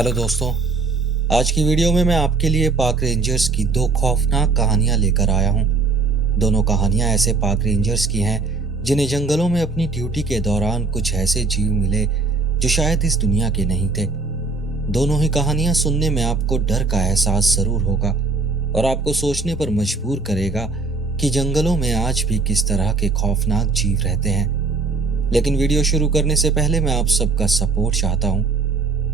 Hello दोस्तों। आज की वीडियो में मैं आपके लिए पाक रेंजर्स की दो खौफनाक कहानियां लेकर आया हूं। दोनों कहानियां ऐसे पाक रेंजर्स की हैं जिन्हें जंगलों में अपनी ड्यूटी के दौरान कुछ ऐसे जीव मिले जो शायद इस दुनिया के नहीं थे। दोनों ही कहानियां सुनने में आपको डर का एहसास जरूर होगा और आपको सोचने पर मजबूर करेगा कि जंगलों में आज भी किस तरह के खौफनाक जीव रहते हैं। लेकिन वीडियो शुरू करने से पहले मैं आप सबका सपोर्ट चाहता हूं।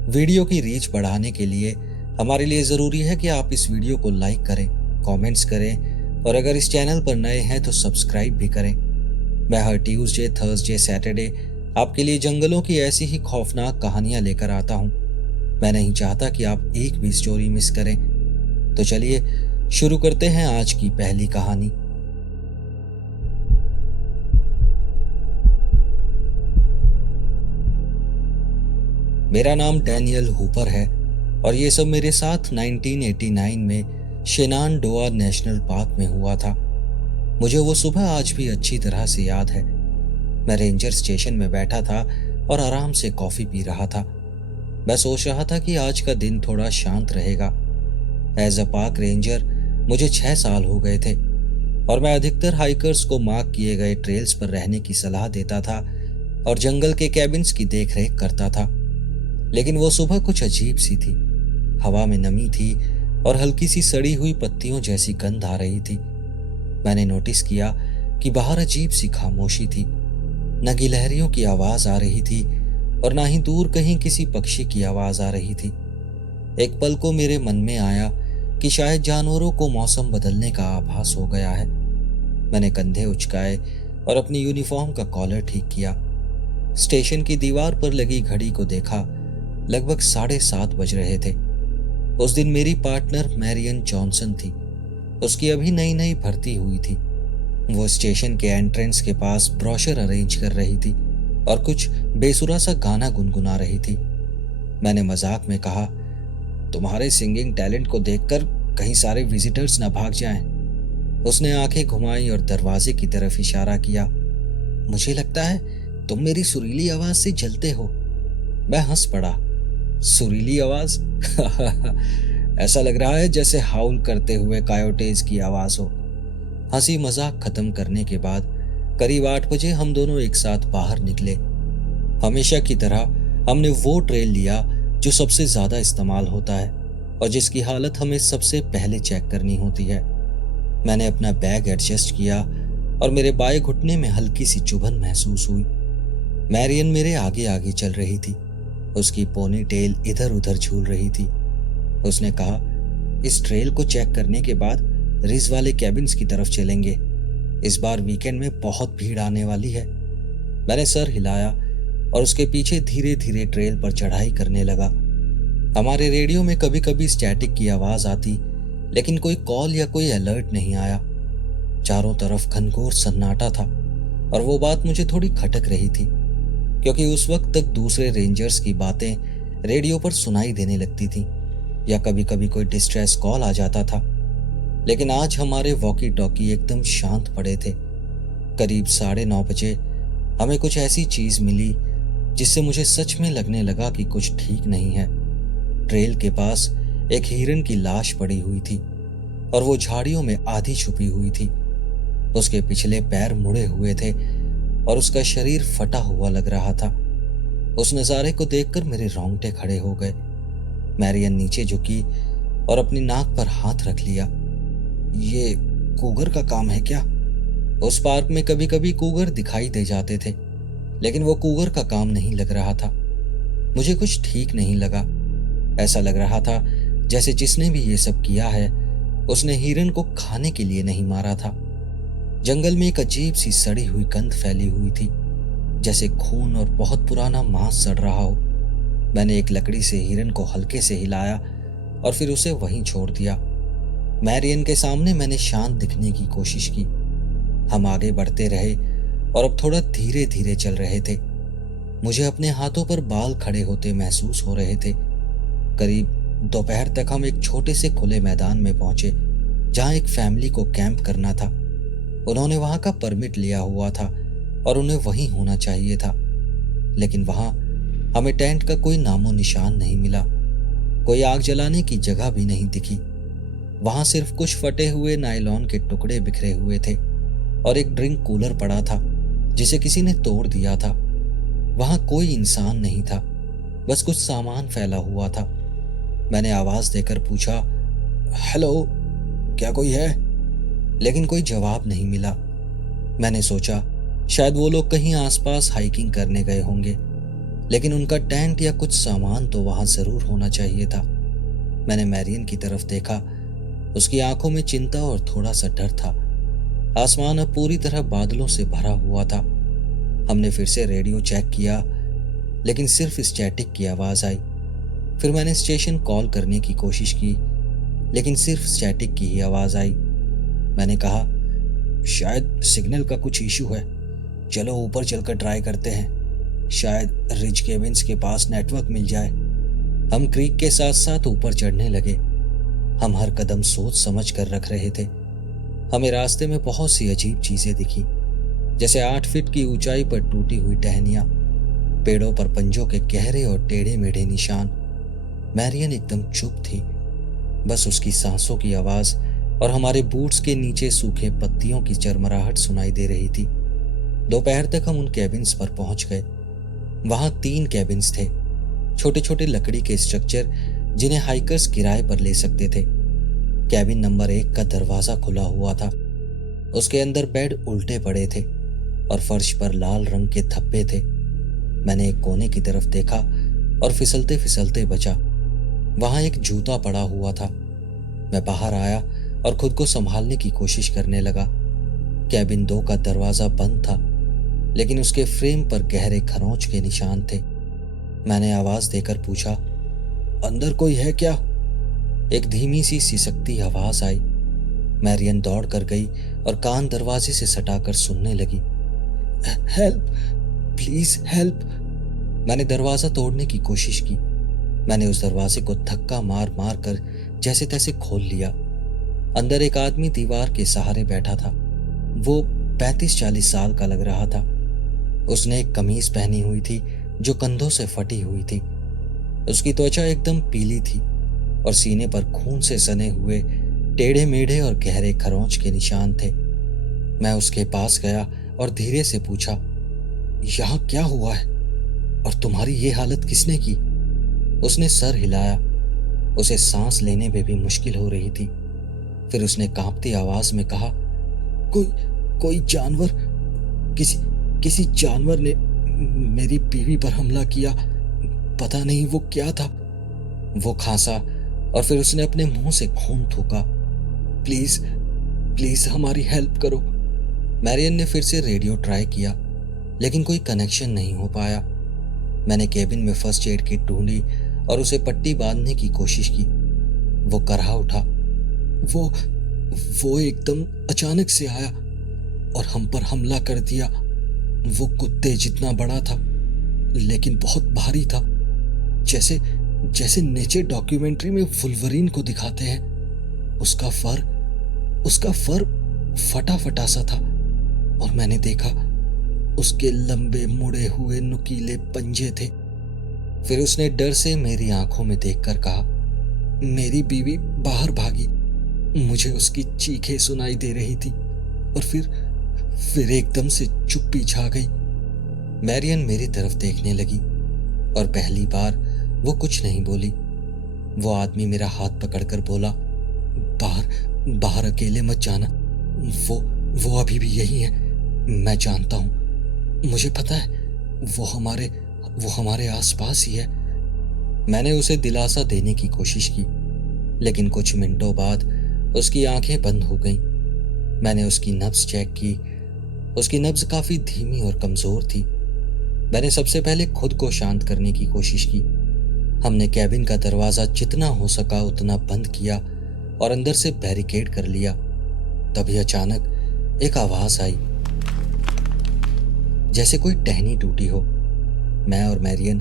वीडियो की रीच बढ़ाने के लिए हमारे लिए ज़रूरी है कि आप इस वीडियो को लाइक करें, कमेंट्स करें और अगर इस चैनल पर नए हैं तो सब्सक्राइब भी करें। मैं हर ट्यूसडे, थर्सडे, सैटरडे आपके लिए जंगलों की ऐसी ही खौफनाक कहानियां लेकर आता हूं। मैं नहीं चाहता कि आप एक भी स्टोरी मिस करें। तो चलिए शुरू करते हैं आज की पहली कहानी। मेरा नाम डैनियल हूपर है और ये सब मेरे साथ 1989 में शेनानडोआ नेशनल पार्क में हुआ था। मुझे वो सुबह आज भी अच्छी तरह से याद है। मैं रेंजर स्टेशन में बैठा था और आराम से कॉफी पी रहा था। मैं सोच रहा था कि आज का दिन थोड़ा शांत रहेगा। एज अ पार्क रेंजर मुझे 6 साल हो गए थे और मैं अधिकतर हाइकर्स को मार्क किए गए ट्रेल्स पर रहने की सलाह देता था और जंगल के कैबिन्स की देखरेख करता था। लेकिन वो सुबह कुछ अजीब सी थी। हवा में नमी थी और हल्की सी सड़ी हुई पत्तियों जैसी गंध आ रही थी। मैंने नोटिस किया कि बाहर अजीब सी खामोशी थी। न गिलहरियों की आवाज आ रही थी और ना ही दूर कहीं किसी पक्षी की आवाज आ रही थी। एक पल को मेरे मन में आया कि शायद जानवरों को मौसम बदलने का आभास हो गया है। मैंने कंधे उचकाए और अपनी यूनिफॉर्म का कॉलर ठीक किया। स्टेशन की दीवार पर लगी घड़ी को देखा। लगभग 7:30 बज रहे थे। उस दिन मेरी पार्टनर मैरियन जॉनसन थी। उसकी अभी नई नई भर्ती हुई थी। वो स्टेशन के एंट्रेंस के पास ब्रोशर अरेंज कर रही थी और कुछ बेसुरा सा गाना गुनगुना रही थी। मैंने मजाक में कहा, तुम्हारे सिंगिंग टैलेंट को देखकर कहीं सारे विजिटर्स ना भाग जाएं। उसने आंखें घुमाई और दरवाजे की तरफ इशारा किया। मुझे लगता है तुम मेरी सुरीली आवाज से जलते हो। मैं हंस पड़ा। सुरीली आवाज? ऐसा लग रहा है जैसे हाउल करते हुए कायोटेज की आवाज हो। हंसी मजाक खत्म करने के बाद करीब 8 बजे हम दोनों एक साथ बाहर निकले। हमेशा की तरह हमने वो ट्रेल लिया जो सबसे ज्यादा इस्तेमाल होता है और जिसकी हालत हमें सबसे पहले चेक करनी होती है। मैंने अपना बैग एडजस्ट किया और मेरे बाएं घुटने में हल्की सी चुभन महसूस हुई। मैरियन मेरे आगे आगे चल रही थी। उसकी पोनी टेल इधर उधर झूल रही थी। उसने कहा, इस ट्रेल को चेक करने के बाद रिज वाले कैबिन्स की तरफ चलेंगे। इस बार वीकेंड में बहुत भीड़ आने वाली है। मैंने सर हिलाया और उसके पीछे धीरे धीरे ट्रेल पर चढ़ाई करने लगा। हमारे रेडियो में कभी कभी स्टैटिक की आवाज आती, लेकिन कोई कॉल या कोई अलर्ट नहीं आया। चारों तरफ घनघोर सन्नाटा था और वो बात मुझे थोड़ी खटक रही थी, क्योंकि उस वक्त तक दूसरे रेंजर्स की बातें रेडियो पर सुनाई देने लगती थी या कभी कभी कोई डिस्ट्रेस कॉल आ जाता था। लेकिन आज हमारे वॉकी टॉकी एकदम शांत पड़े थे। करीब 9:30 बजे हमें कुछ ऐसी चीज मिली जिससे मुझे सच में लगने लगा कि कुछ ठीक नहीं है। ट्रेल के पास एक हिरन की लाश पड़ी हुई थी और वो झाड़ियों में आधी छुपी हुई थी। उसके पिछले पैर मुड़े हुए थे और उसका शरीर फटा हुआ लग रहा था। उस नजारे को देखकर मेरे रोंगटे खड़े हो गए। मैरियन नीचे झुकी और अपनी नाक पर हाथ रख लिया। ये कूगर का काम है क्या? उस पार्क में कभी कभी कूगर दिखाई दे जाते थे, लेकिन वो कूगर का काम नहीं लग रहा था। मुझे कुछ ठीक नहीं लगा। ऐसा लग रहा था जैसे जिसने भी ये सब किया है उसने हिरन को खाने के लिए नहीं मारा था। जंगल में एक अजीब सी सड़ी हुई गंध फैली हुई थी, जैसे खून और बहुत पुराना मांस सड़ रहा हो। मैंने एक लकड़ी से हिरन को हल्के से हिलाया और फिर उसे वहीं छोड़ दिया। मैरियन के सामने मैंने शांत दिखने की कोशिश की। हम आगे बढ़ते रहे और अब थोड़ा धीरे धीरे चल रहे थे। मुझे अपने हाथों पर बाल खड़े होते महसूस हो रहे थे। करीब दोपहर तक हम एक छोटे से खुले मैदान में पहुंचे जहां एक फैमिली को कैंप करना था। उन्होंने वहां का परमिट लिया हुआ था और उन्हें वहीं होना चाहिए था, लेकिन वहां हमें टेंट का कोई नामो निशान नहीं मिला। कोई आग जलाने की जगह भी नहीं दिखी। वहां सिर्फ कुछ फटे हुए नायलॉन के टुकड़े बिखरे हुए थे और एक ड्रिंक कूलर पड़ा था जिसे किसी ने तोड़ दिया था। वहां कोई इंसान नहीं था, बस कुछ सामान फैला हुआ था। मैंने आवाज देकर पूछा, हेलो, क्या कोई है? लेकिन कोई जवाब नहीं मिला। मैंने सोचा शायद वो लोग कहीं आसपास हाइकिंग करने गए होंगे, लेकिन उनका टेंट या कुछ सामान तो वहां जरूर होना चाहिए था। मैंने मैरियन की तरफ देखा। उसकी आंखों में चिंता और थोड़ा सा डर था। आसमान अब पूरी तरह बादलों से भरा हुआ था। हमने फिर से रेडियो चेक किया, लेकिन सिर्फ स्टैटिक की आवाज आई। फिर मैंने स्टेशन कॉल करने की कोशिश की, लेकिन सिर्फ स्टैटिक की ही आवाज आई। मैंने कहा, शायद सिग्नल का कुछ इशू है, चलो ऊपर चलकर ट्राई करते हैं, शायद रिज केबिन्स के पास नेटवर्क मिल जाए। हम क्रीक के साथ साथ ऊपर चढ़ने लगे। हम हर कदम सोच समझ कर रख रहे थे। हमें रास्ते में बहुत सी अजीब चीजें दिखी, जैसे 8 फीट की ऊंचाई पर टूटी हुई टहनियां, पेड़ों पर पंजों के गहरे और टेढ़े मेढ़े निशान। मैरियन एकदम चुप थी, बस उसकी सांसों की आवाज और हमारे बूट्स के नीचे सूखे पत्तियों की चरमराहट सुनाई दे रही थी। दोपहर तक हम उन कैबिन्स पर पहुंच गए। वहां 3 कैबिन्स थे, छोटे छोटे लकड़ी के स्ट्रक्चर जिन्हें हाइकर्स किराए पर ले सकते थे। कैबिन नंबर 1 का दरवाजा खुला हुआ था। उसके अंदर बेड उल्टे पड़े थे और फर्श पर लाल रंग के धब्बे थे। मैंने एक कोने की तरफ देखा और फिसलते फिसलते बचा। वहां एक जूता पड़ा हुआ था। मैं बाहर आया और खुद को संभालने की कोशिश करने लगा। कैबिन 2 का दरवाजा बंद था, लेकिन उसके फ्रेम पर गहरे खरोंच के निशान थे। मैंने आवाज देकर पूछा, अंदर कोई है क्या? एक धीमी सी सिसकती आवाज आई। मैरियन दौड़ कर गई और कान दरवाजे से सटाकर सुनने लगी। Help, please help. मैंने दरवाजा तोड़ने की कोशिश की। मैंने उस दरवाजे को धक्का मार मार कर जैसे तैसे खोल लिया। अंदर एक आदमी दीवार के सहारे बैठा था। वो 35-40 साल का लग रहा था। उसने एक कमीज पहनी हुई थी जो कंधों से फटी हुई थी। उसकी त्वचा एकदम पीली थी और सीने पर खून से सने हुए टेढ़े मेढ़े और गहरे खरोंच के निशान थे। मैं उसके पास गया और धीरे से पूछा, यहाँ क्या हुआ है और तुम्हारी ये हालत किसने की? उसने सर हिलाया। उसे सांस लेने में भी मुश्किल हो रही थी। फिर उसने कांपती आवाज में कहा, कोई जानवर, किसी जानवर ने मेरी बीवी पर हमला किया, पता नहीं वो क्या था। वो खांसा और फिर उसने अपने मुंह से खून थूका। प्लीज प्लीज हमारी हेल्प करो। मैरियन ने फिर से रेडियो ट्राई किया, लेकिन कोई कनेक्शन नहीं हो पाया। मैंने केबिन में फर्स्ट एड किट ढूंढी और उसे पट्टी बांधने की कोशिश की। वो करहा उठा। वो एकदम अचानक से आया और हम पर हमला कर दिया। वो कुत्ते जितना बड़ा था, लेकिन बहुत भारी था, जैसे नेचर डॉक्यूमेंट्री में वुल्वरीन को दिखाते हैं। उसका फर फटा फटा सा था और मैंने देखा उसके लंबे मुड़े हुए नुकीले पंजे थे। फिर उसने डर से मेरी आंखों में देखकर कहा, मेरी बीवी बाहर भागी। मुझे उसकी चीखें सुनाई दे रही थी और फिर एकदम से चुप्पी छा गई। मैरियन मेरी तरफ देखने लगी और पहली बार वो कुछ नहीं बोली। वो आदमी मेरा हाथ पकड़कर बोला, बाहर अकेले मत जाना। वो अभी भी यही है, मैं जानता हूं, मुझे पता है वो हमारे आसपास ही है। मैंने उसे दिलासा देने की कोशिश की, लेकिन कुछ मिनटों बाद उसकी आंखें बंद हो गईं। मैंने उसकी नब्ज चेक की। उसकी नब्ज काफी धीमी और कमजोर थी। मैंने सबसे पहले खुद को शांत करने की कोशिश की। हमने कैबिन का दरवाजा जितना हो सका उतना बंद किया और अंदर से बैरिकेड कर लिया। तभी अचानक एक आवाज आई, जैसे कोई टहनी टूटी हो। मैं और मैरियन,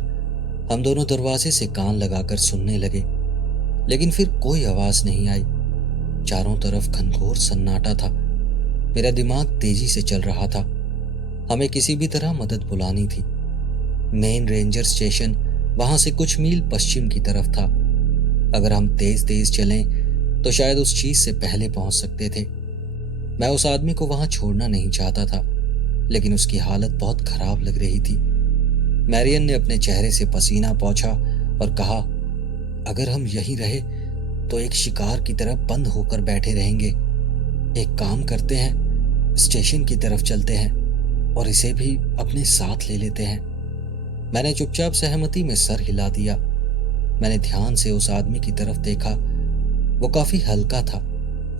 हम दोनों दरवाजे से कान लगाकर सुनने लगे, लेकिन फिर कोई आवाज नहीं आई। चारों तरफ घनघोर सन्नाटा था। मेरा दिमाग तेजी से चल रहा था। हमें किसी भी तरह मदद बुलानी थी। मेन रेंजर स्टेशन वहां से कुछ मील पश्चिम की तरफ था। अगर हम तेज तेज चलें तो शायद उस चीज से पहले पहुंच सकते थे। मैं उस आदमी को वहां छोड़ना नहीं चाहता था, लेकिन उसकी हालत बहुत खराब लग रही थी। मैरियन ने अपने चेहरे से पसीना पोंछा और कहा, अगर हम यहीं रहे तो एक शिकार की तरह बंद होकर बैठे रहेंगे। एक काम करते हैं, स्टेशन की तरफ चलते हैं और इसे भी अपने साथ ले लेते हैं। मैंने चुपचाप सहमति में सर हिला दिया। मैंने ध्यान से उस आदमी की तरफ देखा। वो काफी हल्का था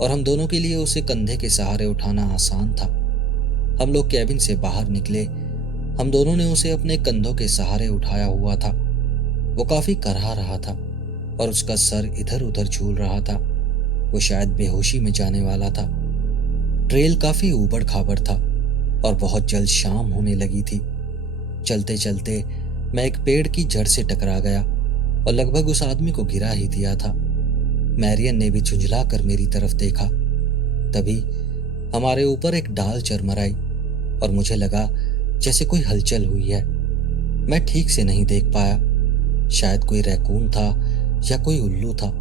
और हम दोनों के लिए उसे कंधे के सहारे उठाना आसान था। हम लोग कैबिन से बाहर निकले। हम दोनों ने उसे अपने कंधों के सहारे उठाया हुआ था। वो काफी कराह रहा था और उसका सर इधर उधर झूल रहा था। वो शायद बेहोशी में जाने वाला था। ट्रेल काफी ऊबड़ खाबड़ था और बहुत जल्द शाम होने लगी थी। चलते चलते मैं एक पेड़ की जड़ से टकरा गया और लगभग उस आदमी को गिरा ही दिया था। मैरियन ने भी झुंझला कर मेरी तरफ देखा। तभी हमारे ऊपर एक डाल चरमराई और मुझे लगा जैसे कोई हलचल हुई है। मैं ठीक से नहीं देख पाया। शायद कोई रैकून था या कोई उल्लू था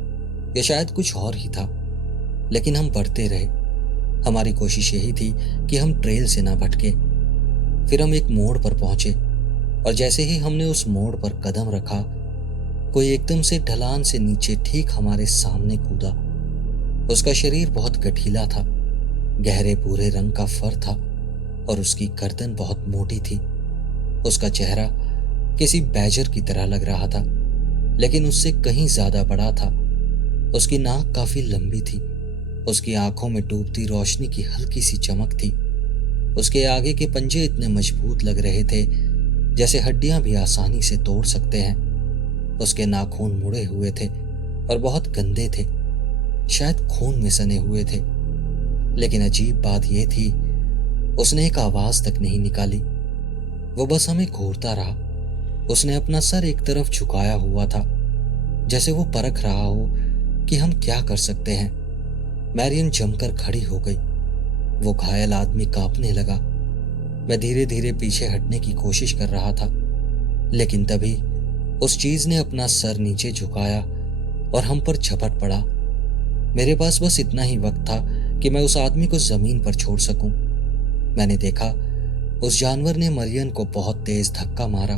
या शायद कुछ और ही था, लेकिन हम बढ़ते रहे। हमारी कोशिश यही थी कि हम ट्रेल से ना भटके। फिर हम एक मोड़ पर पहुंचे और जैसे ही हमने उस मोड़ पर कदम रखा, कोई एकदम से ढलान से नीचे ठीक हमारे सामने कूदा। उसका शरीर बहुत गठीला था, गहरे भूरे रंग का फर था और उसकी गर्दन बहुत मोटी थी। उसका चेहरा किसी बैजर की तरह लग रहा था, लेकिन उससे कहीं ज्यादा बड़ा था। उसकी नाक काफी लंबी थी। उसकी आंखों में डूबती रोशनी की हल्की सी चमक थी। उसके आगे के पंजे इतने मजबूत लग रहे थे जैसे हड्डियां भी आसानी से तोड़ सकते हैं। उसके नाखून मुड़े हुए थे और बहुत गंदे थे, शायद खून में सने हुए थे। लेकिन अजीब बात यह थी, उसने एक आवाज तक नहीं निकाली। वो बस हमें घूरता रहा। उसने अपना सर एक तरफ झुकाया हुआ था, जैसे वो परख रहा हो कि हम क्या कर सकते हैं। मैरियन जमकर खड़ी हो गई। वो घायल आदमी कांपने लगा। मैं धीरे धीरे पीछे हटने की कोशिश कर रहा था, लेकिन तभी उस चीज ने अपना सर नीचे झुकाया और हम पर झपट पड़ा। मेरे पास बस इतना ही वक्त था कि मैं उस आदमी को जमीन पर छोड़ सकूं। मैंने देखा उस जानवर ने मरियन को बहुत तेज धक्का मारा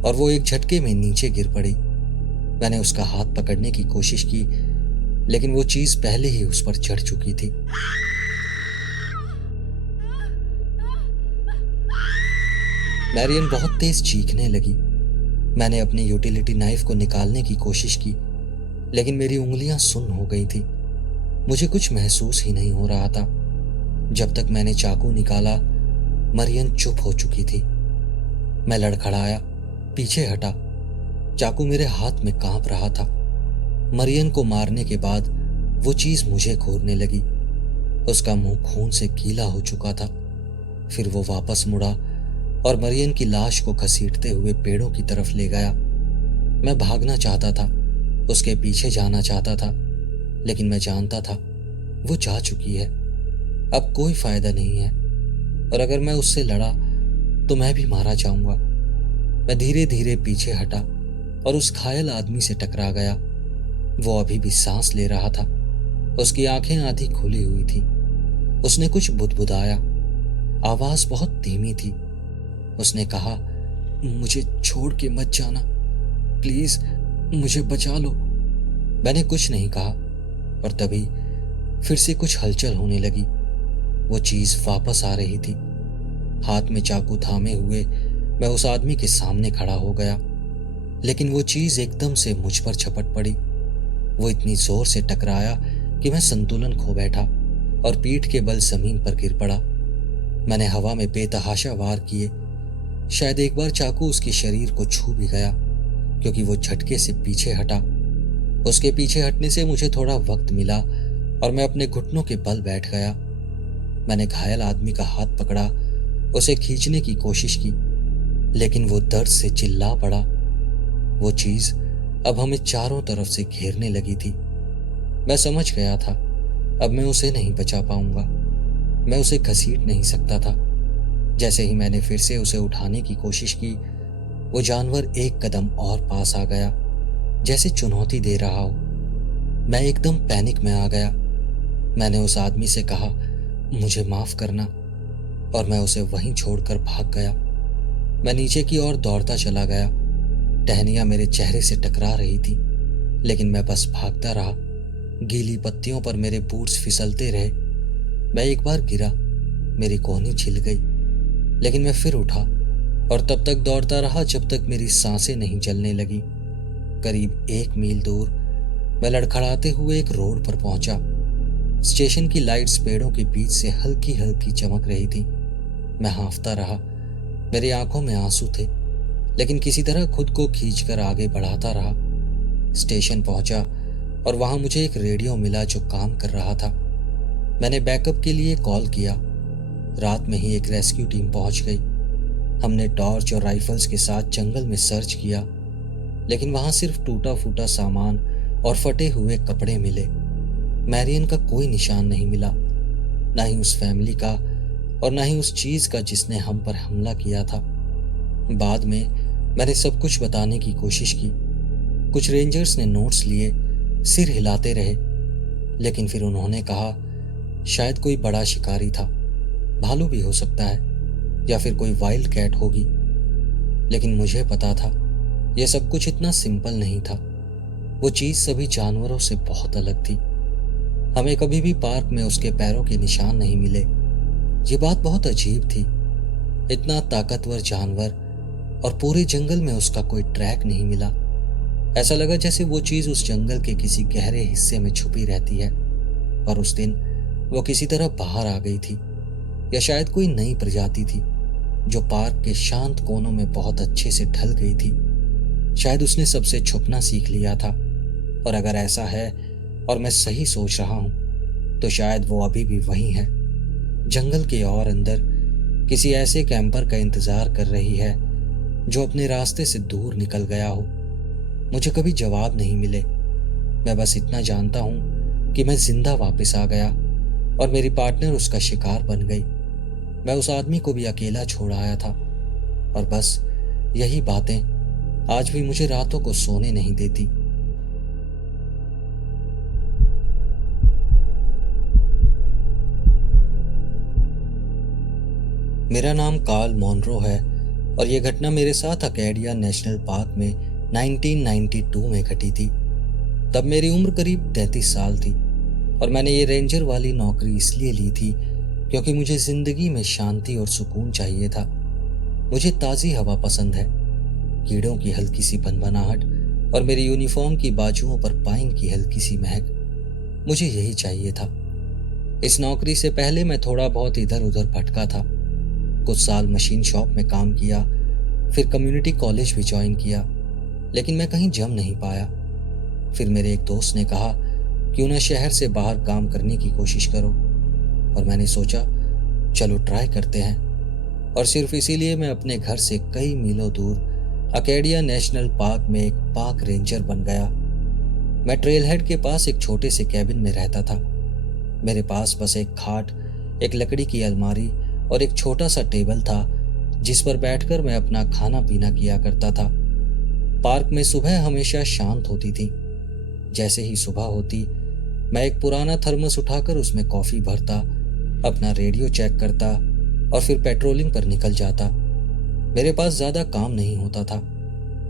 और वो एक झटके में नीचे गिर पड़ी। मैंने उसका हाथ पकड़ने की कोशिश की, लेकिन वो चीज पहले ही उस पर चढ़ चुकी थी। मैरियन बहुत तेज चीखने लगी। मैंने अपनी यूटिलिटी नाइफ को निकालने की कोशिश की, लेकिन मेरी उंगलियां सुन्न हो गई थी। मुझे कुछ महसूस ही नहीं हो रहा था। जब तक मैंने चाकू निकाला, मरियन चुप हो चुकी थी। मैं लड़खड़ाया, पीछे हटा। चाकू मेरे हाथ में कांप रहा था। मरियन को मारने के बाद वो चीज मुझे घूरने लगी। उसका मुंह खून से गीला हो चुका था। फिर वो वापस मुड़ा और मरियन की लाश को घसीटते हुए पेड़ों की तरफ ले गया। मैं भागना चाहता था, उसके पीछे जाना चाहता था, लेकिन मैं जानता था वो जा चुकी है। अब कोई फायदा नहीं है, और अगर मैं उससे लड़ा तो मैं भी मारा जाऊंगा। मैं धीरे धीरे पीछे हटा और उस घायल आदमी से टकरा गया। वो अभी भी सांस ले रहा था। उसकी आंखें आधी खुली हुई थी। उसने कुछ बुदबुदाया। आवाज बहुत धीमी थी। उसने कहा, मुझे छोड़ के मत जाना, प्लीज मुझे बचा लो। मैंने कुछ नहीं कहा, और तभी फिर से कुछ हलचल होने लगी। वो चीज वापस आ रही थी। हाथ में चाकू थामे हुए मैं उस आदमी के सामने खड़ा हो गया, लेकिन वो चीज एकदम से मुझ पर झपट पड़ी। वो इतनी जोर से टकराया कि मैं संतुलन खो बैठा और पीठ के बल जमीन पर गिर पड़ा। मैंने हवा में बेतहाशा वार किए। शायद एक बार चाकू उसके शरीर को छू भी गया, क्योंकि वो झटके से पीछे हटा। उसके पीछे हटने से मुझे थोड़ा वक्त मिला और मैं अपने घुटनों के बल बैठ गया। मैंने घायल आदमी का हाथ पकड़ा, उसे खींचने की कोशिश की, लेकिन वो दर्द से चिल्ला पड़ा। वो चीज अब हमें चारों तरफ से घेरने लगी थी। मैं समझ गया था, अब मैं उसे नहीं बचा पाऊंगा। मैं उसे घसीट नहीं सकता था। जैसे ही मैंने फिर से उसे उठाने की कोशिश की, वो जानवर एक कदम और पास आ गया, जैसे चुनौती दे रहा हो। मैं एकदम पैनिक में आ गया। मैंने उस आदमी से कहा, मुझे माफ करना, और मैं उसे वहीं छोड़कर भाग गया। मैं नीचे की ओर दौड़ता चला गया। टहनियां मेरे चेहरे से टकरा रही थी, लेकिन मैं बस भागता रहा। गीली पत्तियों पर मेरे बूट्स फिसलते रहे। मैं एक बार गिरा, मेरी कोहनी छिल गई, लेकिन मैं फिर उठा और तब तक दौड़ता रहा जब तक मेरी सांसें नहीं चलने लगी। करीब 1 मील दूर मैं लड़खड़ाते हुए एक रोड पर पहुंचा। स्टेशन की लाइट्स पेड़ों के बीच से हल्की हल्की चमक रही थी। मैं हांफता रहा, मेरी आंखों में आंसू थे, लेकिन किसी तरह खुद को खींचकर आगे बढ़ाता रहा। स्टेशन पहुंचा और वहां मुझे एक रेडियो मिला जो काम कर रहा था। मैंने बैकअप के लिए कॉल किया। रात में ही एक रेस्क्यू टीम पहुंच गई। हमने टॉर्च और राइफल्स के साथ जंगल में सर्च किया, लेकिन वहां सिर्फ टूटा फूटा सामान और फटे हुए कपड़े मिले। मैरियन का कोई निशान नहीं मिला, ना ही उस फैमिली का और ना ही उस चीज का जिसने हम पर हमला किया था। बाद में मैंने सब कुछ बताने की कोशिश की। कुछ रेंजर्स ने नोट्स लिए, सिर हिलाते रहे, लेकिन फिर उन्होंने कहा शायद कोई बड़ा शिकारी था, भालू भी हो सकता है या फिर कोई वाइल्ड कैट होगी। लेकिन मुझे पता था यह सब कुछ इतना सिंपल नहीं था। वो चीज सभी जानवरों से बहुत अलग थी। हमें कभी भी पार्क में उसके पैरों के निशान नहीं मिले। ये बात बहुत अजीब थी। इतना ताकतवर जानवर और पूरे जंगल में उसका कोई ट्रैक नहीं मिला। ऐसा लगा जैसे वो चीज उस जंगल के किसी गहरे हिस्से में छुपी रहती है और उस दिन वो किसी तरह बाहर आ गई थी, या शायद कोई नई प्रजाति थी जो पार्क के शांत कोनों में बहुत अच्छे से ढल गई थी। शायद उसने सबसे छुपना सीख लिया था, और अगर ऐसा है और मैं सही सोच रहा हूं तो शायद वो अभी भी वहीं है, जंगल के और अंदर किसी ऐसे कैंपर का इंतजार कर रही है जो अपने रास्ते से दूर निकल गया हो। मुझे कभी जवाब नहीं मिले। मैं बस इतना जानता हूं कि मैं जिंदा वापस आ गया और मेरी पार्टनर उसका शिकार बन गई। मैं उस आदमी को भी अकेला छोड़ आया था, और बस यही बातें आज भी मुझे रातों को सोने नहीं देती। मेरा नाम कार्ल मॉनरो है और यह घटना मेरे साथ अकेडिया नेशनल पार्क में 1992 में घटी थी। तब मेरी उम्र करीब 33 साल थी और मैंने ये रेंजर वाली नौकरी इसलिए ली थी क्योंकि मुझे जिंदगी में शांति और सुकून चाहिए था। मुझे ताज़ी हवा पसंद है, कीड़ों की हल्की सी भनभनाहट और मेरी यूनिफॉर्म की बाजुओं पर पाइन की हल्की सी महक। मुझे यही चाहिए था। इस नौकरी से पहले मैं थोड़ा बहुत इधर उधर भटका था। कुछ साल मशीन शॉप में काम किया, फिर कम्युनिटी कॉलेज भी ज्वाइन किया, लेकिन मैं कहीं जम नहीं पाया। फिर मेरे एक दोस्त ने कहा क्यों ना शहर से बाहर काम करने की कोशिश करो, और मैंने सोचा चलो ट्राई करते हैं। और सिर्फ इसीलिए मैं अपने घर से कई मीलों दूर अकेडिया नेशनल पार्क में एक पार्क रेंजर बन गया। मैं ट्रेल हेड के पास एक छोटे से कैबिन में रहता था। मेरे पास बस एक खाट, एक लकड़ी की अलमारी और एक छोटा सा टेबल था जिस पर बैठकर मैं अपना खाना पीना किया करता था। पार्क में सुबह हमेशा शांत होती थी। जैसे ही सुबह होती, मैं एक पुराना थर्मस उठाकर उसमें कॉफी भरता, अपना रेडियो चेक करता और फिर पेट्रोलिंग पर निकल जाता। मेरे पास ज्यादा काम नहीं होता था,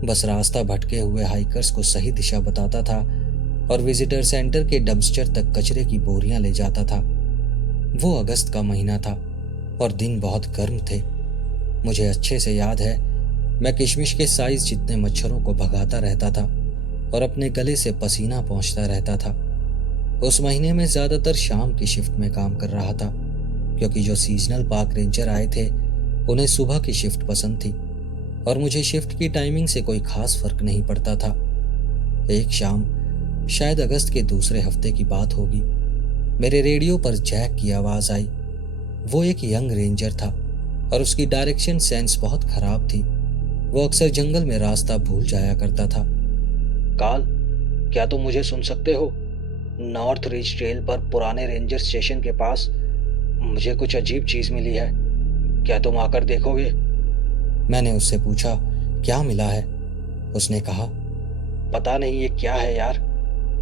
बस रास्ता भटके हुए हाइकर्स को सही दिशा बताता था और विजिटर सेंटर के डंपस्टर तक कचरे की बोरियां ले जाता था। वो अगस्त का महीना था और दिन बहुत गर्म थे। मुझे अच्छे से याद है, मैं किशमिश के साइज जितने मच्छरों को भगाता रहता था और अपने गले से पसीना पहुंचता रहता था। उस महीने में ज्यादातर शाम की शिफ्ट में काम कर रहा था, क्योंकि जो सीजनल पार्क रेंजर आए थे उन्हें सुबह की शिफ्ट पसंद थी और मुझे शिफ्ट की टाइमिंग से कोई खास फर्क नहीं पड़ता था। एक शाम, शायद अगस्त के दूसरे हफ्ते की बात होगी, मेरे रेडियो पर जैक की आवाज आई। वो एक यंग रेंजर था और उसकी डायरेक्शन सेंस बहुत खराब थी। वो अक्सर जंगल में रास्ता भूल जाया करता था। कार्ल, क्या तुम मुझे सुन सकते हो? नॉर्थ रिज ट्रेल पर पुराने रेंजर स्टेशन के पास मुझे कुछ अजीब चीज मिली है। क्या तुम आकर देखोगे? मैंने उससे पूछा क्या मिला है? उसने कहा पता नहीं ये क्या है यार,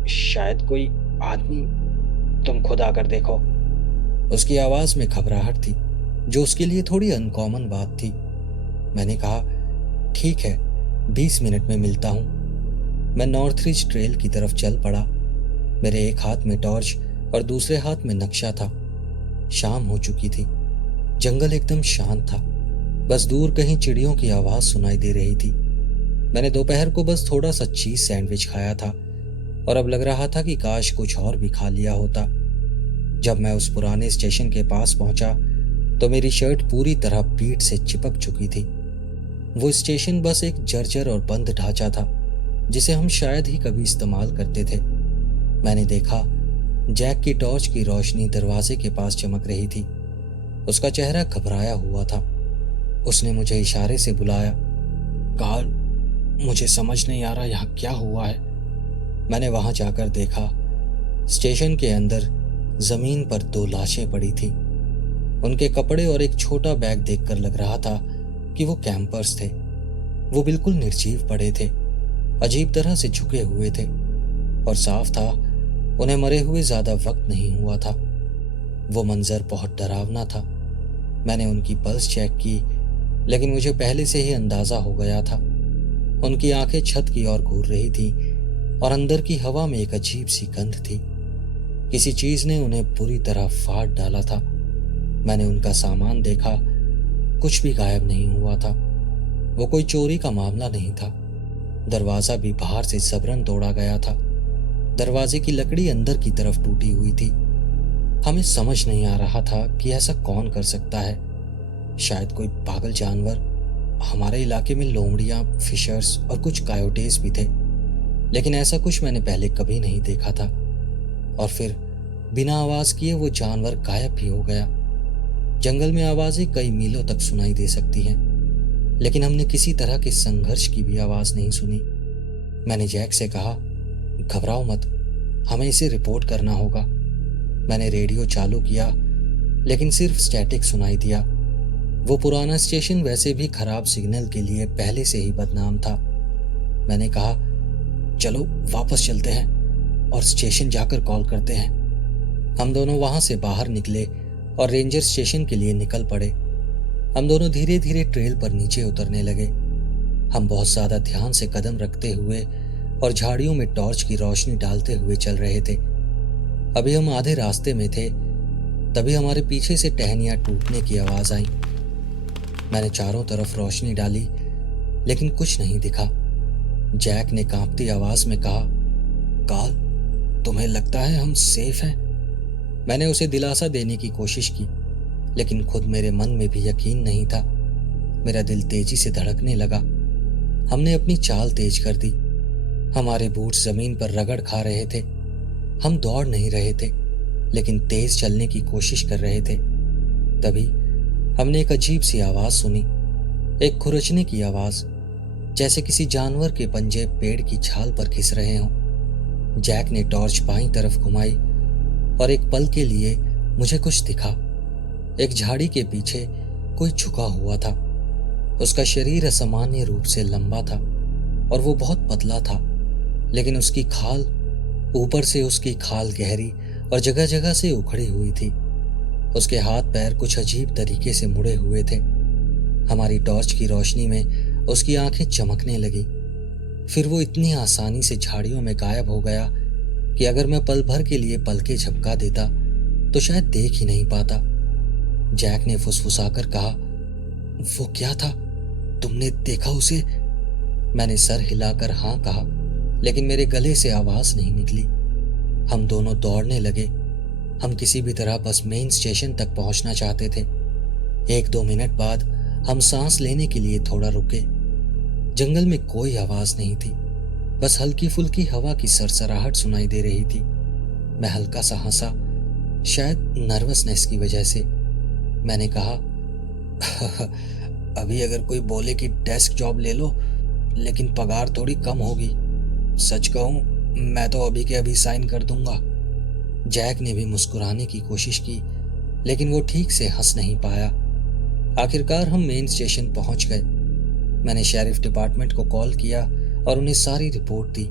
शायद कोई आदमी, तुम खुद आकर देखो। उसकी आवाज में घबराहट थी, जो उसके लिए थोड़ी अनकॉमन बात थी। मैंने कहा, ठीक है, 20 मिनट में मिलता हूं। मैं नॉर्थ रिज ट्रेल की तरफ चल पड़ा। मेरे एक हाथ में टॉर्च और दूसरे हाथ में नक्शा था। शाम हो चुकी थी। जंगल एकदम शांत था। बस दूर कहीं चिड़ियों की आवाज सुनाई दे रही थी। मैंने दोपहर को बस थोड़ा सा चीज सैंडविच खाया था और अब लग रहा था कि काश कुछ और भी खा लिया होता। जब मैं उस पुराने स्टेशन के पास पहुंचा तो मेरी शर्ट पूरी तरह पीठ से चिपक चुकी थी। वो स्टेशन बस एक जर्जर और बंद ढांचा था जिसे हम शायद ही कभी इस्तेमाल करते थे। मैंने देखा, जैक की टॉर्च की रोशनी दरवाजे के पास चमक रही थी। उसका चेहरा घबराया हुआ था। उसने मुझे इशारे से बुलाया। कार्ल, मुझे समझ नहीं आ रहा यहाँ क्या हुआ है। मैंने वहां जाकर देखा। स्टेशन के अंदर जमीन पर 2 लाशें पड़ी थी। उनके कपड़े और एक छोटा बैग देखकर लग रहा था कि वो कैंपर्स थे। वो बिल्कुल निर्जीव पड़े थे, अजीब तरह से झुके हुए थे और साफ था उन्हें मरे हुए ज्यादा वक्त नहीं हुआ था। वो मंजर बहुत डरावना था। मैंने उनकी पल्स चेक की, लेकिन मुझे पहले से ही अंदाजा हो गया था। उनकी आंखें छत की ओर घूर रही थी और अंदर की हवा में एक अजीब सी गंध थी। किसी चीज ने उन्हें पूरी तरह फाड़ डाला था। मैंने उनका सामान देखा, कुछ भी गायब नहीं हुआ था। वो कोई चोरी का मामला नहीं था। दरवाजा भी बाहर से जबरन तोड़ा गया था। दरवाजे की लकड़ी अंदर की तरफ टूटी हुई थी। हमें समझ नहीं आ रहा था कि ऐसा कौन कर सकता है। शायद कोई पागल जानवर। हमारे इलाके में लोमड़ियां, फिशर्स और कुछ कायोटेस भी थे, लेकिन ऐसा कुछ मैंने पहले कभी नहीं देखा था। और फिर बिना आवाज किए वो जानवर गायब भी हो गया। जंगल में आवाजें कई मीलों तक सुनाई दे सकती हैं, लेकिन हमने किसी तरह के संघर्ष की भी आवाज नहीं सुनी। मैंने जैक से कहा, घबराओ मत, हमें इसे रिपोर्ट करना होगा। मैंने रेडियो चालू किया, लेकिन सिर्फ स्टैटिक सुनाई दिया। वो पुराना स्टेशन वैसे भी खराब सिग्नल के लिए पहले से ही बदनाम था। मैंने कहा, चलो वापस चलते हैं और स्टेशन जाकर कॉल करते हैं। हम दोनों वहां से बाहर निकले और रेंजर स्टेशन के लिए निकल पड़े। हम दोनों धीरे धीरे ट्रेल पर नीचे उतरने लगे। हम बहुत ज्यादा ध्यान से कदम रखते हुए और झाड़ियों में टॉर्च की रोशनी डालते हुए चल रहे थे। अभी हम आधे रास्ते में थे, तभी हमारे पीछे से टहनियां टूटने की आवाज आई। मैंने चारों तरफ रोशनी डाली, लेकिन कुछ नहीं दिखा। जैक ने कांपती आवाज में कहा, कार्ल, तुम्हें लगता है हम सेफ हैं? मैंने उसे दिलासा देने की कोशिश की, लेकिन खुद मेरे मन में भी यकीन नहीं था। मेरा दिल तेजी से धड़कने लगा। हमने अपनी चाल तेज कर दी। हमारे बूट जमीन पर रगड़ खा रहे थे। हम दौड़ नहीं रहे थे, लेकिन तेज चलने की कोशिश कर रहे थे। तभी हमने एक अजीब सी आवाज सुनी, एक खुरचने की आवाज, जैसे किसी जानवर के पंजे पेड़ की छाल पर घिस रहे हों। जैक ने टॉर्च बाईं तरफ घुमाई और एक पल के लिए मुझे कुछ दिखा। एक झाड़ी के पीछे कोई झुका हुआ था। उसका शरीर असामान्य रूप से लंबा था और वो बहुत पतला था, लेकिन ऊपर से उसकी खाल गहरी और जगह जगह से उखड़ी हुई थी। उसके हाथ पैर कुछ अजीब तरीके से मुड़े हुए थे। हमारी टॉर्च की रोशनी में उसकी आंखें चमकने लगी। फिर वो इतनी आसानी से झाड़ियों में गायब हो गया कि अगर मैं पल भर के लिए पलकें झपका देता तो शायद देख ही नहीं पाता। जैक ने फुसफुसाकर कहा, वो क्या था? तुमने देखा उसे? मैंने सर हिलाकर हाँ कहा, लेकिन मेरे गले से आवाज नहीं निकली। हम दोनों दौड़ने लगे। हम किसी भी तरह बस मेन स्टेशन तक पहुंचना चाहते थे। 1-2 मिनट बाद हम सांस लेने के लिए थोड़ा रुके। जंगल में कोई आवाज नहीं थी, बस हल्की फुल्की हवा की सरसराहट सुनाई दे रही थी। मैं हल्का सा हंसा, शायद नर्वसनेस की वजह से। मैंने कहा, अभी अगर कोई बोले कि डेस्क जॉब ले लो, लेकिन पगार थोड़ी कम होगी, सच कहूं मैं तो अभी के अभी साइन कर दूंगा। जैक ने भी मुस्कुराने की कोशिश की, लेकिन वो ठीक से हंस नहीं पाया। आखिरकार हम मेन स्टेशन पहुंच गए। मैंने शेरिफ डिपार्टमेंट को कॉल किया और उन्हें सारी रिपोर्ट दी।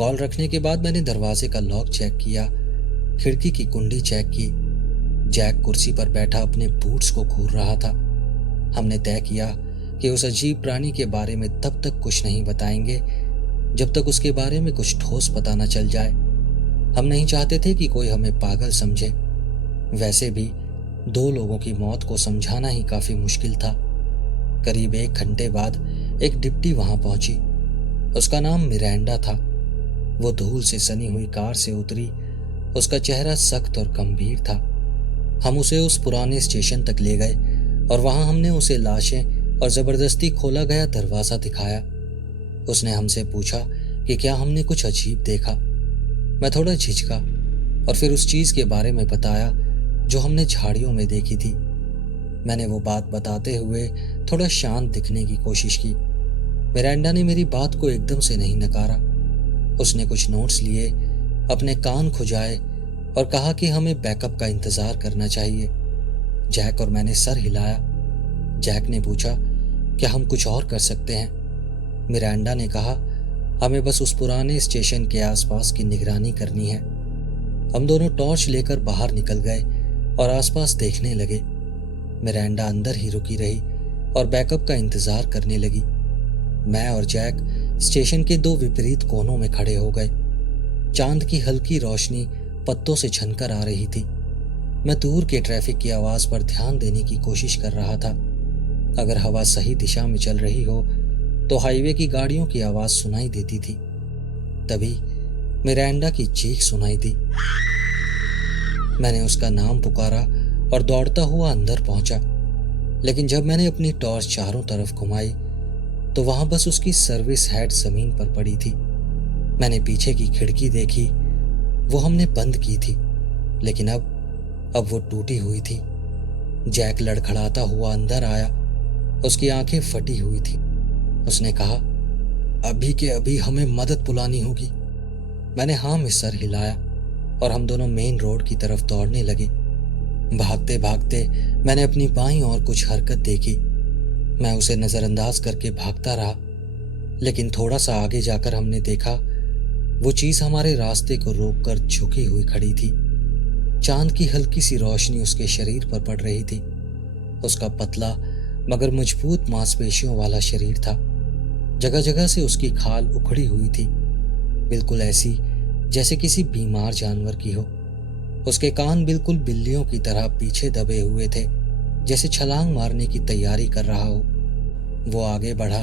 कॉल रखने के बाद मैंने दरवाजे का लॉक चेक किया, खिड़की की कुंडी चेक की। जैक कुर्सी पर बैठा अपने बूट्स को घूर रहा था। हमने तय किया कि उस अजीब प्राणी के बारे में तब तक कुछ नहीं बताएंगे जब तक उसके बारे में कुछ ठोस पता न चल जाए। हम नहीं चाहते थे कि कोई हमें पागल समझे। वैसे भी 2 लोगों की मौत को समझाना ही काफी मुश्किल था। करीब 1 घंटे बाद एक डिप्टी वहां पहुंची। उसका नाम मिरांडा था। वो धूल से सनी हुई कार से उतरी। उसका चेहरा सख्त और गंभीर था। हम उसे उस पुराने स्टेशन तक ले गए और वहां हमने उसे लाशें और जबरदस्ती खोला गया दरवाजा दिखाया। उसने हमसे पूछा कि क्या हमने कुछ अजीब देखा। मैं थोड़ा झिझका और फिर उस चीज के बारे में बताया जो हमने झाड़ियों में देखी थी। मैंने वो बात बताते हुए थोड़ा शांत दिखने की कोशिश की। मिरांडा ने मेरी बात को एकदम से नहीं नकारा। उसने कुछ नोट्स लिए, अपने कान खुजाए और कहा कि हमें बैकअप का इंतजार करना चाहिए। जैक और मैंने सर हिलाया। जैक ने पूछा, क्या हम कुछ और कर सकते हैं? मिरांडा ने कहा, हमें बस उस पुराने स्टेशन के आसपास की निगरानी करनी है। हम दोनों टॉर्च लेकर बाहर निकल गए और आसपास देखने लगे। मिरांडा अंदर ही रुकी रही और बैकअप का इंतजार करने लगी। मैं और जैक स्टेशन के 2 विपरीत कोनों में खड़े हो गए। चांद की हल्की रोशनी पत्तों से छनकर आ रही थी। मैं दूर के ट्रैफिक की आवाज पर ध्यान देने की कोशिश कर रहा था। अगर हवा सही दिशा में चल रही हो तो हाईवे की गाड़ियों की आवाज सुनाई देती थी। तभी मिरांडा की चीख सुनाई दी। मैंने उसका नाम पुकारा और दौड़ता हुआ अंदर पहुंचा। लेकिन जब मैंने अपनी टॉर्च चारों तरफ घुमाई तो वहां बस उसकी सर्विस हेड जमीन पर पड़ी थी। मैंने पीछे की खिड़की देखी, वो हमने बंद की थी, लेकिन अब वो टूटी हुई थी। जैक लड़खड़ाता हुआ अंदर आया। उसकी आंखें फटी हुई थी। उसने कहा, अभी के अभी हमें मदद बुलानी होगी। मैंने हाँ में सर हिलाया और हम दोनों मेन रोड की तरफ दौड़ने लगे। भागते भागते मैंने अपनी बाईं ओर कुछ हरकत देखी। मैं उसे नजरअंदाज करके भागता रहा, लेकिन थोड़ा सा आगे जाकर हमने देखा वो चीज हमारे रास्ते को रोककर झुकी हुई खड़ी थी। चांद की हल्की सी रोशनी उसके शरीर पर पड़ रही थी। उसका पतला मगर मजबूत मांसपेशियों वाला शरीर था। जगह जगह से उसकी खाल उखड़ी हुई थी, बिल्कुल ऐसी जैसे किसी बीमार जानवर की हो। उसके कान बिल्कुल बिल्लियों की तरह पीछे दबे हुए थे, जैसे छलांग मारने की तैयारी कर रहा हो। वो आगे बढ़ा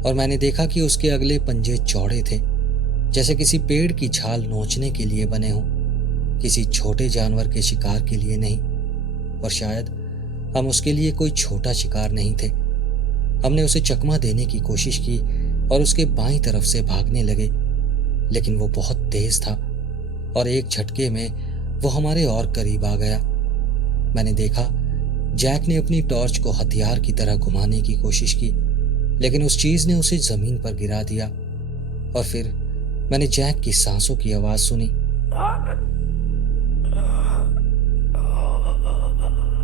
और मैंने देखा कि उसके अगले पंजे चौड़े थे, जैसे किसी पेड़ की छाल नोचने के लिए बने हों, किसी छोटे जानवर के शिकार के लिए नहीं। और शायद हम उसके लिए कोई छोटा शिकार नहीं थे। हमने उसे चकमा देने की कोशिश की और उसके बाईं तरफ से भागने लगे, लेकिन वो बहुत तेज था और एक झटके में वो हमारे और करीब आ गया। मैंने देखा जैक ने अपनी टॉर्च को हथियार की तरह घुमाने की कोशिश की, लेकिन उस चीज ने उसे जमीन पर गिरा दिया। और फिर मैंने जैक की सांसों की आवाज सुनी,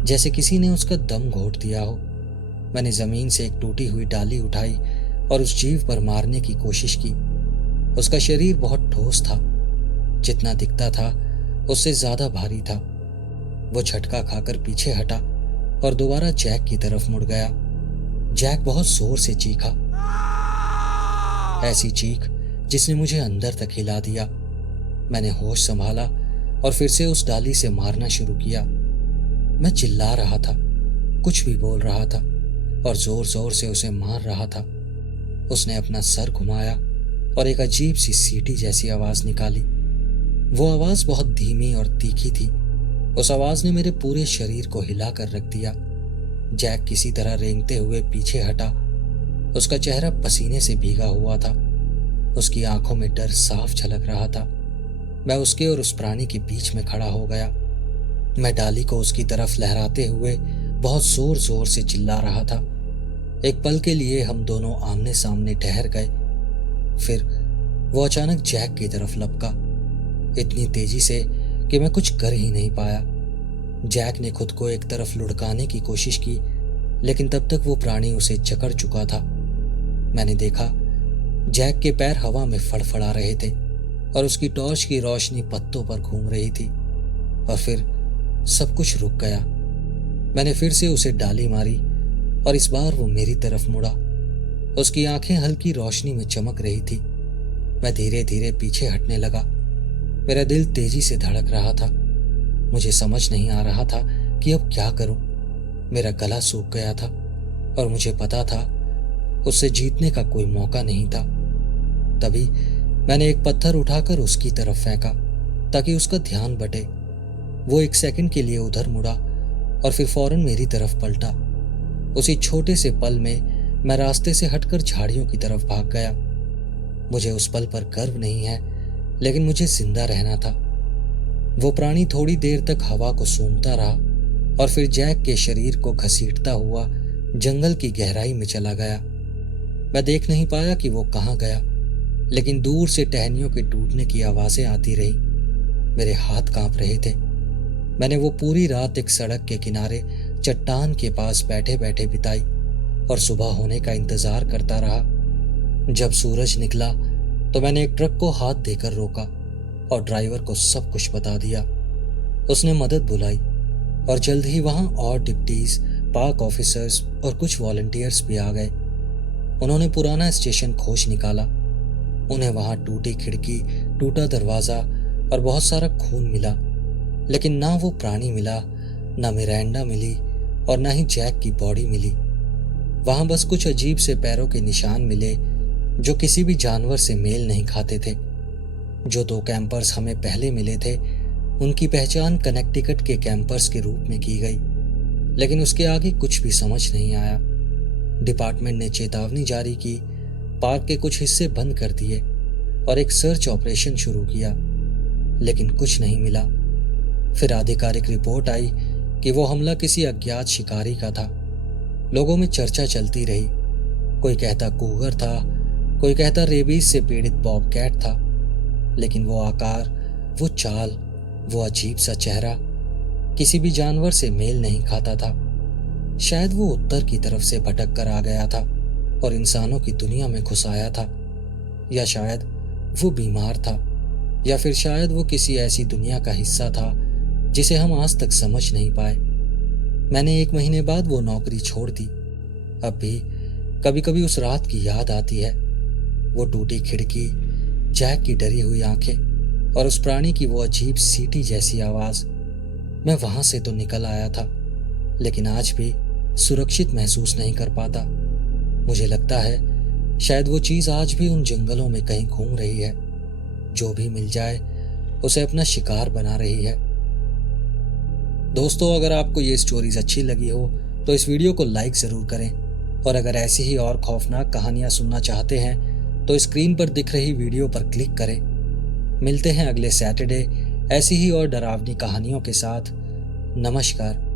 जैसे किसी ने उसका दम घोट दिया हो। मैंने जमीन से एक टूटी हुई डाली उठाई और उस जीव पर मारने की कोशिश की। उसका शरीर बहुत ठोस था, जितना दिखता था उससे ज्यादा भारी था। वो झटका खाकर पीछे हटा और दोबारा जैक की तरफ मुड़ गया। जैक बहुत जोर से चीखा, ऐसी चीख जिसने मुझे अंदर तक हिला दिया। मैंने होश संभाला और फिर से उस डाली से मारना शुरू किया। मैं चिल्ला रहा था, कुछ भी बोल रहा था और जोर जोर से उसे मार रहा था। उसने अपना सर घुमाया और एक अजीब सी सीटी जैसी आवाज निकाली। वो आवाज बहुत धीमी और तीखी थी। उस आवाज ने मेरे पूरे शरीर को हिला कर रख दिया। जैक किसी तरह रेंगते हुए पीछे हटा। उसका चेहरा पसीने से भीगा हुआ था। उसकी आंखों में डर साफ झलक रहा था। मैं उसके और उस प्राणी के बीच में खड़ा हो गया। मैं डाली को उसकी तरफ लहराते हुए बहुत जोर जोर से चिल्ला रहा था। एक पल के लिए हम दोनों आमने सामने ठहर गए। फिर वो अचानक जैक की तरफ लपका, इतनी तेजी से कि मैं कुछ कर ही नहीं पाया। जैक ने खुद को एक तरफ लुढ़काने की कोशिश की, लेकिन तब तक वो प्राणी उसे जकड़ चुका था। मैंने देखा जैक के पैर हवा में फड़फड़ा रहे थे और उसकी टॉर्च की रोशनी पत्तों पर घूम रही थी। और फिर सब कुछ रुक गया। मैंने फिर से उसे डाली मारी और इस बार वो मेरी तरफ मुड़ा। उसकी आंखें हल्की रोशनी में चमक रही थी। मैं धीरे धीरे पीछे हटने लगा। मेरा दिल तेजी से धड़क रहा था। मुझे समझ नहीं आ रहा था कि अब क्या करूं। मेरा गला सूख गया था और मुझे पता था उससे जीतने का कोई मौका नहीं था। तभी मैंने एक पत्थर उठाकर उसकी तरफ फेंका ताकि उसका ध्यान बटे। वो एक सेकंड के लिए उधर मुड़ा और फिर फौरन मेरी तरफ पलटा। उसी छोटे से पल में मैं रास्ते से हटकर झाड़ियों की तरफ भाग गया। मुझे उस पल पर गर्व नहीं है, लेकिन मुझे जिंदा रहना था। वो प्राणी थोड़ी देर तक हवा को सूंघता रहा और फिर जैक के शरीर को घसीटता हुआ जंगल की गहराई में चला गया। मैं देख नहीं पाया कि वो कहाँ गया, लेकिन दूर से टहनियों के टूटने की आवाजें आती रही। मेरे हाथ कांप रहे थे। मैंने वो पूरी रात एक सड़क के किनारे चट्टान के पास बैठे बैठे बिताई और सुबह होने का इंतजार करता रहा। जब सूरज निकला तो मैंने एक ट्रक को हाथ देकर रोका और ड्राइवर को सब कुछ बता दिया। उसने मदद बुलाई और जल्द ही वहां और डिप्टीज, पार्क ऑफिसर्स और कुछ वॉलंटियर्स भी आ गए। उन्होंने पुराना स्टेशन खोज निकाला। उन्हें वहां टूटी खिड़की, टूटा दरवाजा और बहुत सारा खून मिला, लेकिन ना वो प्राणी मिला, ना मिरांडा मिली और ना ही जैक की बॉडी मिली। वहां बस कुछ अजीब से पैरों के निशान मिले जो किसी भी जानवर से मेल नहीं खाते थे। जो 2 कैंपर्स हमें पहले मिले थे उनकी पहचान कनेक्टिकट के कैंपर्स के रूप में की गई, लेकिन उसके आगे कुछ भी समझ नहीं आया। डिपार्टमेंट ने चेतावनी जारी की, पार्क के कुछ हिस्से बंद कर दिए और एक सर्च ऑपरेशन शुरू किया, लेकिन कुछ नहीं मिला। फिर आधिकारिक रिपोर्ट आई कि वो हमला किसी अज्ञात शिकारी का था। लोगों में चर्चा चलती रही। कोई कहता कूगर था, कोई कहता रेबीज से पीड़ित बॉबकैट था, लेकिन वो आकार, वो चाल, वो अजीब सा चेहरा किसी भी जानवर से मेल नहीं खाता था। शायद वो उत्तर की तरफ से भटक कर आ गया था और इंसानों की दुनिया में घुस आया था, या शायद वो बीमार था, या फिर शायद वो किसी ऐसी दुनिया का हिस्सा था जिसे हम आज तक समझ नहीं पाए। मैंने 1 महीने बाद वो नौकरी छोड़ दी। अब भी कभी कभी उस रात की याद आती है। वो टूटी खिड़की, जैक की डरी हुई आंखें और उस प्राणी की वो अजीब सीटी जैसी आवाज। मैं वहां से तो निकल आया था, लेकिन आज भी सुरक्षित महसूस नहीं कर पाता। मुझे लगता है शायद वो चीज आज भी उन जंगलों में कहीं घूम रही है। जो भी मिल जाए उसे अपना शिकार बना रही है। दोस्तों, अगर आपको ये स्टोरीज अच्छी लगी हो तो इस वीडियो को लाइक ज़रूर करें, और अगर ऐसी ही और खौफनाक कहानियां सुनना चाहते हैं तो स्क्रीन पर दिख रही वीडियो पर क्लिक करें। मिलते हैं अगले सैटरडे ऐसी ही और डरावनी कहानियों के साथ। नमस्कार।